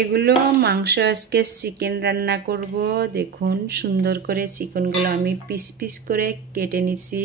এগুলো মাংস আজকে চিকেন রান্না করব। দেখুন সুন্দর করে চিকেনগুলো আমি পিস পিস করে কেটে নিছি।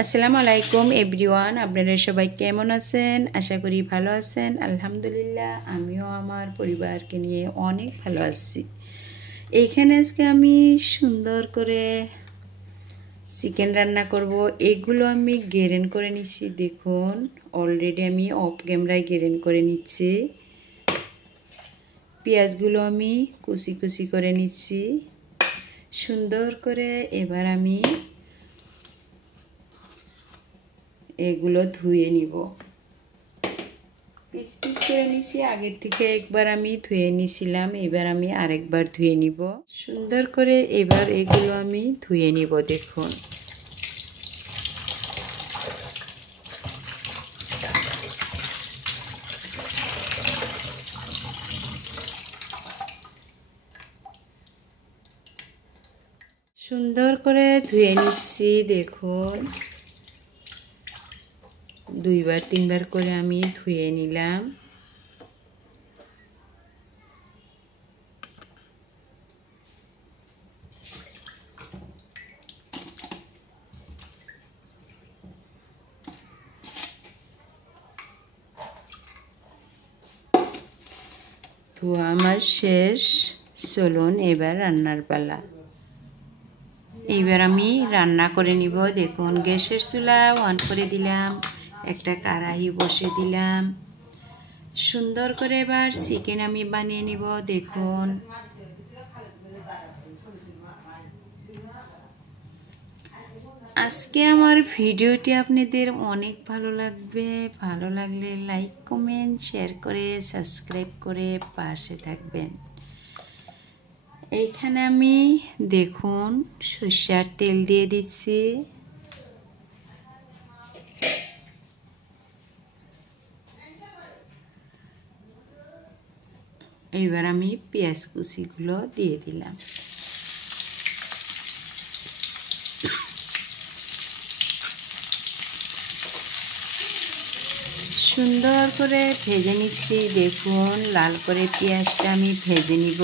আসসালামু আলাইকুম এভরিওয়ান, আপনারা সবাই কেমন আছেন? আশা করি ভালো আছেন। আলহামদুলিল্লাহ, আমিও আমার পরিবারকে নিয়ে অনেক ভালো আছি। এইখানে আজকে আমি সুন্দর করে চিকেন রান্না করব। এগুলো আমি গ্রেন করে নিচ্ছি। দেখুন অলরেডি আমি অফ ক্যামেরায় গ্রেন করে নিচ্ছি। পেঁয়াজগুলো আমি কুচি কুচি করে নিচ্ছি সুন্দর করে। এবার আমি এগুলো ধুয়ে নিব। পিস পিস করে নিছি, আগের থেকে একবার আমি ধুয়ে নিছিলাম, এবার আমি আরেকবার ধুয়ে নিব সুন্দর করে। এবার এগুলো আমি ধুয়ে নিব। দেখুন সুন্দর করে ধুয়ে নিচ্ছি। দেখুন দুইবার তিনবার করে আমি ধুয়ে নিলাম। ধোয়া আমার শেষ, চলুন এবার রান্নার পালা। এইবার আমি রান্না করে নিব। দেখুন গ্যাসের চুলা অন করে দিলাম, একটা কড়াই বসে দিলাম সুন্দর করে। এবার চিকেন আমি বানিয়ে নিব। দেখুন আজকে আমার ভিডিওটি আপনাদের অনেক ভালো লাগবে। ভালো লাগলে লাইক কমেন্ট শেয়ার করে সাবস্ক্রাইব করে পাশে থাকবেন। এইখানে আমি দেখুন সরষের তেল দিয়ে দিচ্ছি। এইবার আমি পেঁয়াজ কুচিগুলো দিয়ে দিলাম। সুন্দর করে ভেজে নিচ্ছি। দেখুন লাল করে পেঁয়াজটা আমি ভেজে নিব।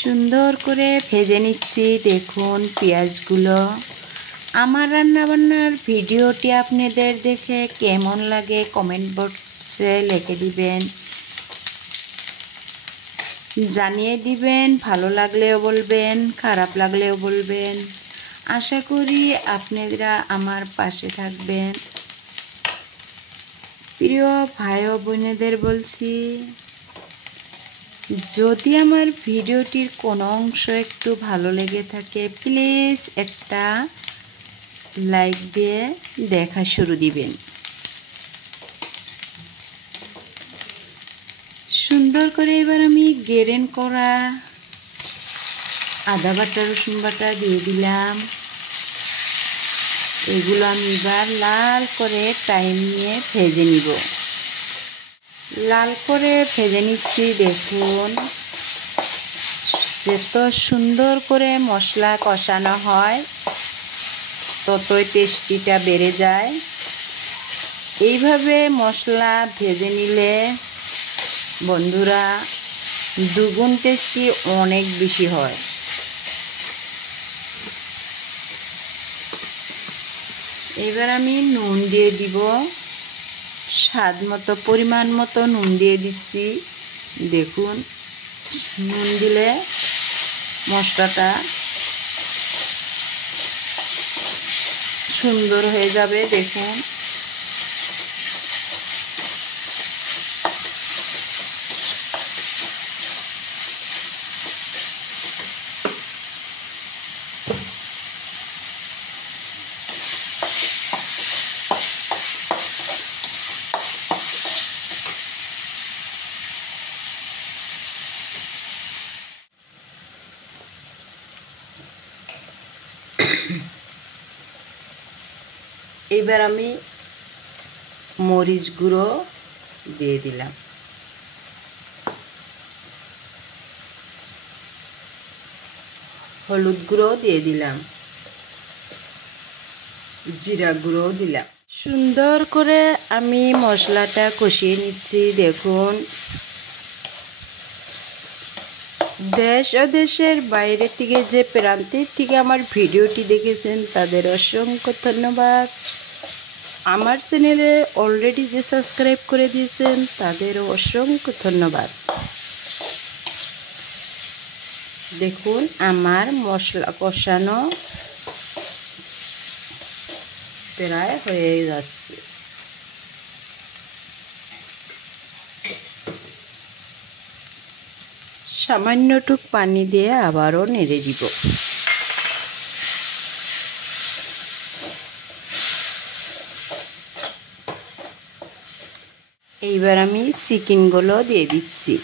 সুন্দর করে ভেজে নিচ্ছি। দেখুন পেঁয়াজগুলো। আমার রান্নাবান্নার ভিডিওটি আপনাদের দেখে কেমন লাগে কমেন্ট বক্সে লিখে দিবেন, জানিয়ে দিবেন। ভালো লাগলেও বলবেন, খারাপ লাগলেও বলবেন। আশা করি আপনারা আমার পাশে থাকবেন। প্রিয় ভাই ও বোনেদের বলছি, যদি আমার ভিডিওটির কোনো অংশ একটু ভালো লেগে থাকে প্লিজ একটা লাইক দিয়ে দেখা শুরু দিবেন। সুন্দর করে এবার আমি গ্রেন করা আদা বাটা রসুন বাটা দিয়ে দিলাম। এগুলো আমি এবার লাল করে টাইম নিয়ে ভেজে নিব। লাল করে ভেজে নিচ্ছি। দেখুন যত সুন্দর করে মশলা কষানো হয় ততই টেস্টিটা বেড়ে যায়। এইভাবে মশলা ভেজে নিলে বন্ধুরা দুগুণ টেস্টি অনেক বেশি হয়। এবার আমি নুন দিয়ে দিব, স্বাদ মতো পরিমাণ মতো নুন দিয়ে দিচ্ছি। দেখুন নুন দিলে মশলাটা সুন্দর হয়ে যাবে। দেখুন এবার আমি মরিচ গুঁড়ো দিয়ে দিলাম। হলুদ গুঁড়ো দিয়ে দিলাম, জিরা গুঁড়ো দিলাম। সুন্দর করে আমি মশলাটা কষিয়ে নিচ্ছি। দেখুন, দেশ ও দেশের বাইরে থেকে যে প্রান্তের থেকে আমার ভিডিওটি দেখেছেন তাদের অসংখ্য ধন্যবাদ। আমার চ্যানেলে অলরেডি যে সাবস্ক্রাইব করে দিয়েছেন তাদেরও অসংখ্য ধন্যবাদ। দেখুন, আমার মশলা কষানো প্রায় হয়ে যাচ্ছে। সামান্যটুক পানি দিয়ে আবারও নেড়ে দিব। এইবার আমি চিকেনগুলো দিয়ে দিচ্ছি।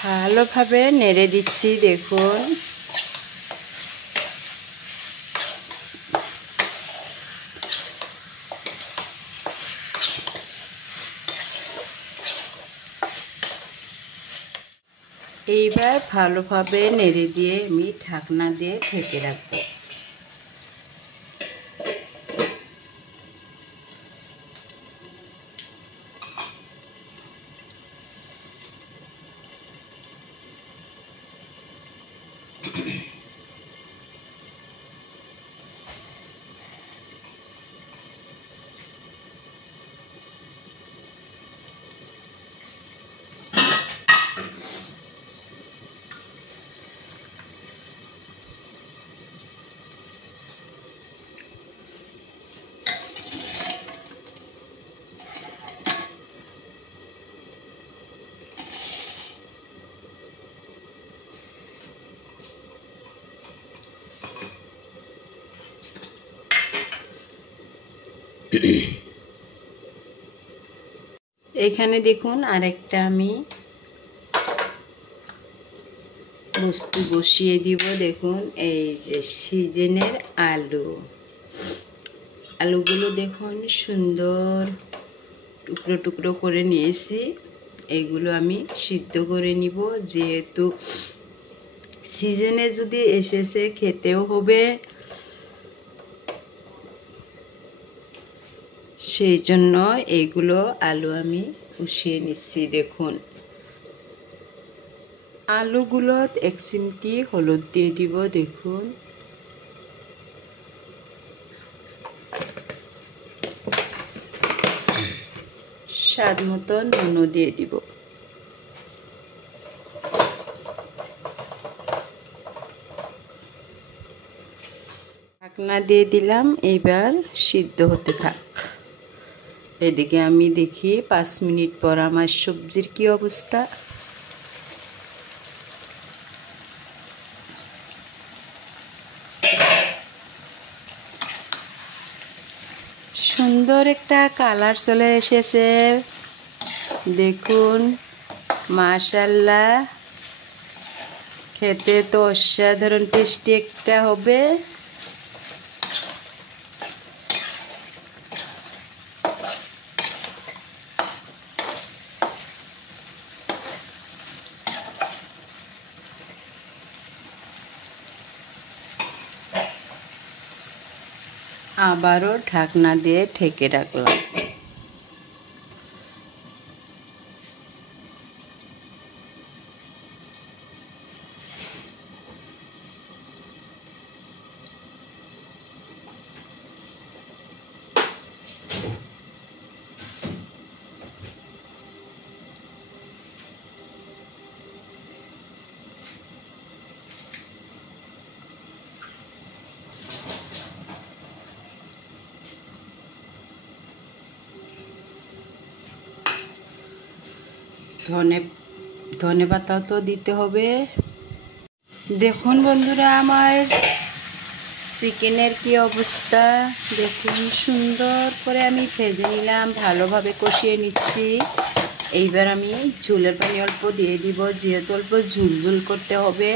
ভালোভাবে নেড়ে দিচ্ছি। দেখুন, এইবার ভালোভাবে নেড়ে দিয়ে আমি ঢাকনা দিয়ে ঢেকে রাখবো। এখানে দেখুন, আরেকটা আমি বস্তু বসিয়ে দিব। দেখুন, এই যে সিজনের আলুগুলো দেখুন সুন্দর টুকরো টুকরো করে নিয়েছি। এগুলো আমি সিদ্ধ করে নিব, যেহেতু সিজনে যদি এসেছে খেতেও হবে, সেই জন্য এইগুলো আলু আমি কষিয়ে নিচ্ছি। দেখুন, আলুগুলোত 1 চিমটি হলুদ দিয়ে দিব। দেখুন, স্বাদ মতো নুনও দিয়ে দিব। ঢাকনা দিয়ে দিলাম, এবার সিদ্ধ হতে থাক। এদিকে আমি দেখি 5 মিনিট পর আমার সবজির কি অবস্থা। সুন্দর একটা কালার চলে এসেছে। দেখুন, মাশাআল্লাহ, খেতে তো অসাধারণ টেস্টি একটা হবে। আবারও ঢাকনা দিয়ে ঢেকে রাখলাম। ধনে পাতাও তো দিতে হবে। দেখুন বন্ধুরা, আমার চিকেনের কি অবস্থা। দেখুন, সুন্দর করে আমি ভেজে নিলাম, ভালোভাবে কষিয়ে নিচ্ছি। এইবার আমি ঝোলের পানি অল্প দিয়ে দিব, যেহেতু অল্প ঝুলঝুল করতে হবে,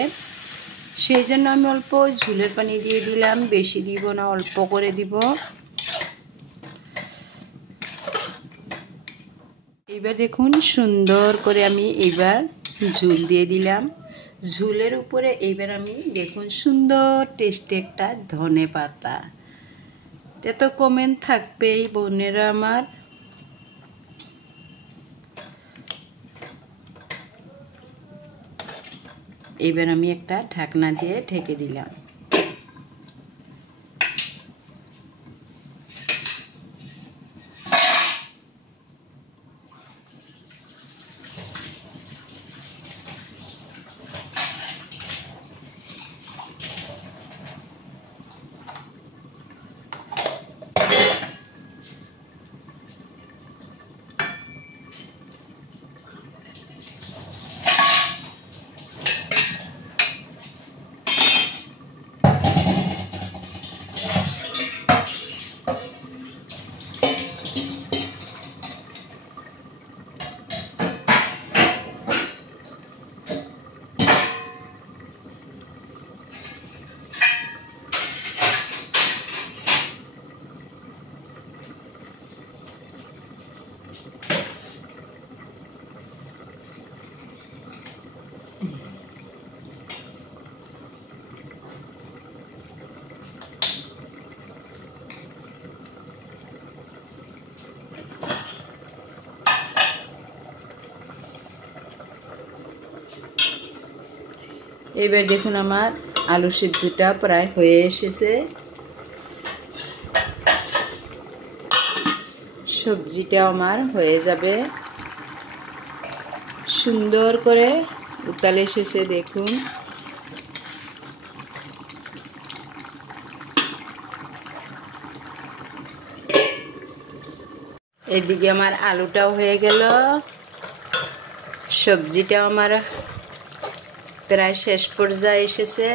সেই জন্য আমি অল্প ঝোলের পানি দিয়ে দিলাম। বেশি দিব না, অল্প করে দিব। এবার দেখুন সুন্দর করে আমি এবার ঝুল দিয়ে দিলাম। ঝুলের উপরে এবার আমি দেখুন সুন্দর টেস্টি একটা ধনে পাতা। এটা তো কমেন্ট থাকবেই বোনেরা আমার। এবার আমি একটা ঢাকনা দিয়ে ঢেকে দিলাম। এবার দেখুন আমার আলু সিদ্ধটা প্রায় হয়ে এসেছে। সবজিটা আমার হয়ে যাবে। সুন্দর করে উতাল এসেছে দেখুন। এদিকে আমার আলুটাও হয়ে গেল, সবজিটাও আমার প্রায় শেষ পর্যায়ে এসেছে।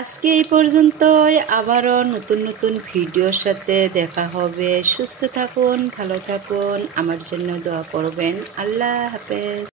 আজকে এই পর্যন্তই, আবারও নতুন নতুন ভিডিওর সাথে দেখা হবে। সুস্থ থাকুন, ভালো থাকুন, আমার জন্য দোয়া করবেন। আল্লাহ হাফেজ।